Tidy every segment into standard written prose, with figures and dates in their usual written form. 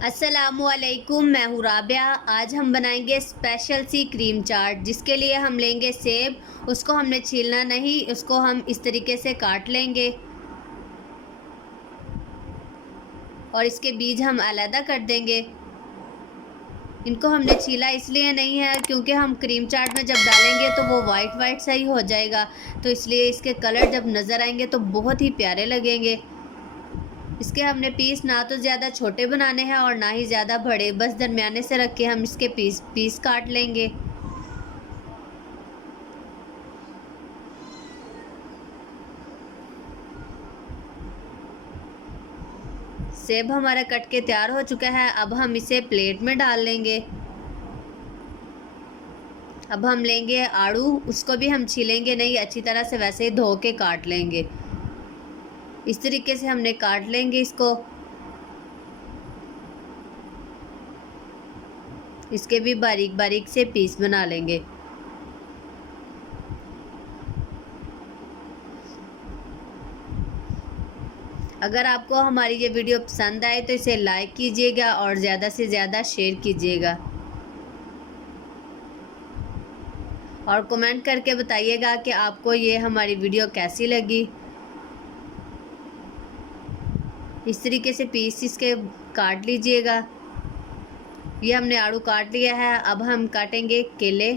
अस्सलामुअलैकुम, मैं हूँ राबिया। आज हम बनाएंगे स्पेशल सी क्रीम चाट, जिसके लिए हम लेंगे सेब। उसको हमने छीलना नहीं, उसको हम इस तरीके से काट लेंगे और इसके बीज हम अलग कर देंगे। इनको हमने छीला इसलिए नहीं है क्योंकि हम क्रीम चाट में जब डालेंगे तो वो वाइट वाइट सा ही हो जाएगा, तो इसलिए इसके कलर जब नज़र आएंगे तो बहुत ही प्यारे लगेंगे। इसके हमने पीस ना तो ज़्यादा छोटे बनाने हैं और ना ही ज़्यादा बड़े, बस दरमियाने से रख के हम इसके पीस काट लेंगे। सेब हमारा कट के तैयार हो चुका है। अब हम इसे प्लेट में डाल लेंगे। अब हम लेंगे आड़ू, उसको भी हम छीलेंगे नहीं, अच्छी तरह से वैसे ही धो के काट लेंगे। इस तरीके से हमने काट लेंगे इसको। इसके भी बारीक बारीक से पीस बना लेंगे। अगर आपको हमारी ये वीडियो पसंद आए तो इसे लाइक कीजिएगा और ज़्यादा से ज़्यादा शेयर कीजिएगा और कमेंट करके बताइएगा कि आपको ये हमारी वीडियो कैसी लगी। इस तरीके से पीस इसके काट लीजिएगा। ये हमने आड़ू काट लिया है। अब हम काटेंगे केले।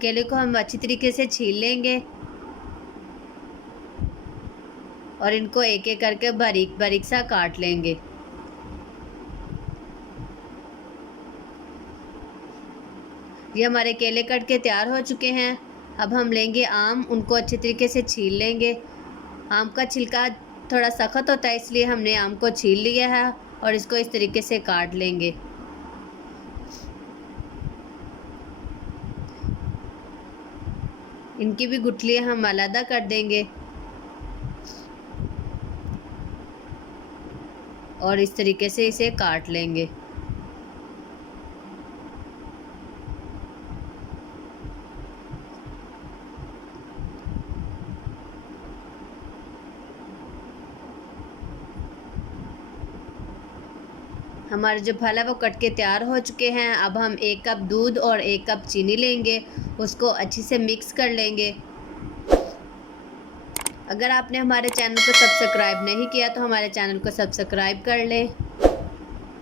केले को हम अच्छी तरीके से छील लेंगे और इनको एक एक करके बारीक बारीक सा काट लेंगे। ये हमारे केले कट के तैयार हो चुके हैं। अब हम लेंगे आम, उनको अच्छे तरीके से छील लेंगे। आम का छिलका थोड़ा सख्त होता है, इसलिए हमने आम को छील लिया है और इसको इस तरीके से काट लेंगे। इनकी भी गुठलियाँ हम अलग कर देंगे और इस तरीके से इसे काट लेंगे। हमारे जो फल है वो कट के तैयार हो चुके हैं। अब हम 1 कप दूध और 1 कप चीनी लेंगे, उसको अच्छे से मिक्स कर लेंगे। अगर आपने हमारे चैनल को सब्सक्राइब नहीं किया तो हमारे चैनल को सब्सक्राइब कर लें।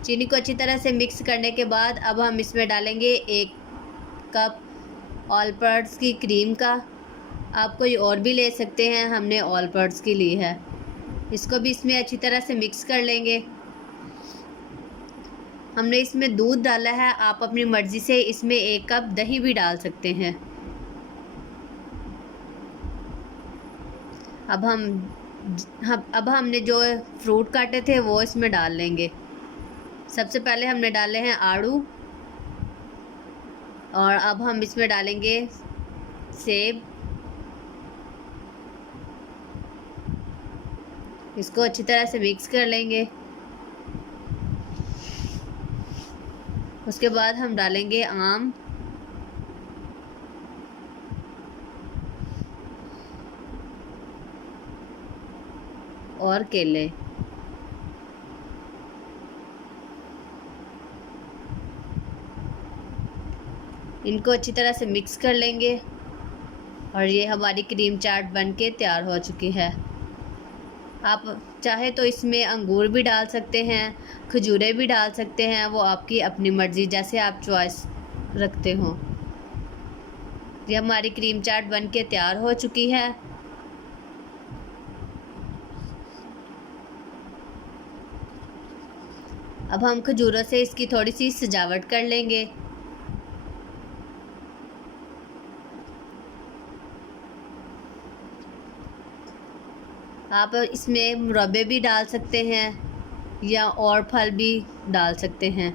चीनी को अच्छी तरह से मिक्स करने के बाद अब हम इसमें डालेंगे 1 कप ऑल पर्पस की क्रीम का। आप कोई और भी ले सकते हैं, हमने ऑल पर्पस की ली है। इसको भी इसमें अच्छी तरह से मिक्स कर लेंगे। हमने इसमें दूध डाला है, आप अपनी मर्ज़ी से इसमें 1 कप दही भी डाल सकते हैं। अब हमने जो फ्रूट काटे थे वो इसमें डाल लेंगे। सबसे पहले हमने डाले हैं आड़ू और अब हम इसमें डालेंगे सेब। इसको अच्छी तरह से मिक्स कर लेंगे। उसके बाद हम डालेंगे आम और केले। इनको अच्छी तरह से मिक्स कर लेंगे और ये हमारी क्रीम चाट बनके तैयार हो चुकी है। आप चाहे तो इसमें अंगूर भी डाल सकते हैं, खजूरें भी डाल सकते हैं, वो आपकी अपनी मर्ज़ी, जैसे आप चॉइस रखते हो। ये हमारी क्रीम चाट बनके तैयार हो चुकी है। अब हम खजूरों से इसकी थोड़ी सी सजावट कर लेंगे। आप इसमें मुरब्बे भी डाल सकते हैं या और फल भी डाल सकते हैं।